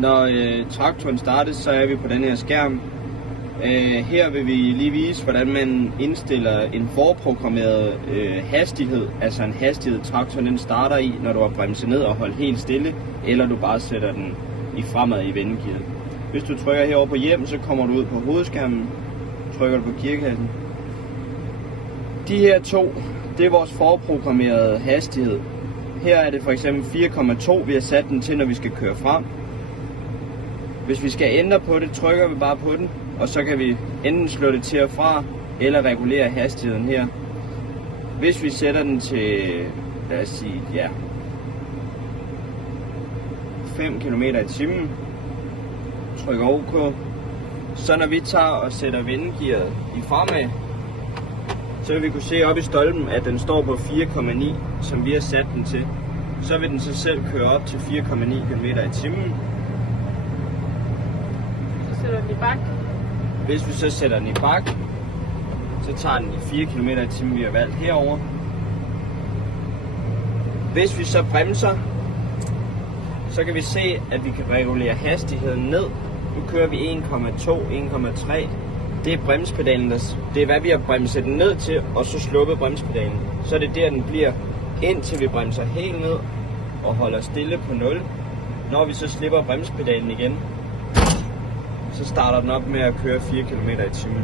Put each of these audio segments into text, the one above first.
Når traktoren startes, så er vi på den her skærm. Her vil vi lige vise, hvordan man indstiller en forprogrammeret hastighed, altså en hastighed traktoren den starter i, når du har bremset ned og holdt helt stille, eller du bare sætter den i fremad i vendegearet. Hvis du trykker herover på hjem, så kommer du ud på hovedskærmen, trykker du på gearkassen. De her to, det er vores forprogrammerede hastighed. Her er det for eksempel 4,2, vi har sat den til, når vi skal køre frem. Hvis vi skal ændre på det, trykker vi bare på den, og så kan vi enten slå det til og fra, eller regulere hastigheden her. Hvis vi sætter den til, lad os sige, 5 km i timen, trykker OK, så når vi tager og sætter vendegearet i fremad, så vil vi kunne se op i stolpen, at den står på 4,9, som vi har sat den til. Så vil den så selv køre op til 4,9 km i timen. Så sætter den i bak. Hvis vi så sætter den i bak, så tager den i 4 km i timen, vi har valgt herover. Hvis vi så bremser, så kan vi se, at vi kan regulere hastigheden ned. Nu kører vi 1,2, 1,3. Det er bremspedalen, det er hvad vi har bremset den ned til, og så sluppet bremspedalen. Så er det der, den bliver, indtil vi bremser helt ned og holder stille på 0. Når vi så slipper bremspedalen igen, så starter den op med at køre 4 km i timen.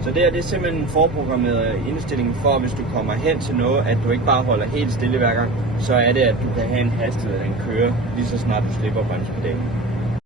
Så det er simpelthen en forprogrammeret indstilling for, hvis du kommer hen til noget, at du ikke bare holder helt stille hver gang, så er det, at du kan have en hastighed, der kører lige så snart du slipper bremspedalen.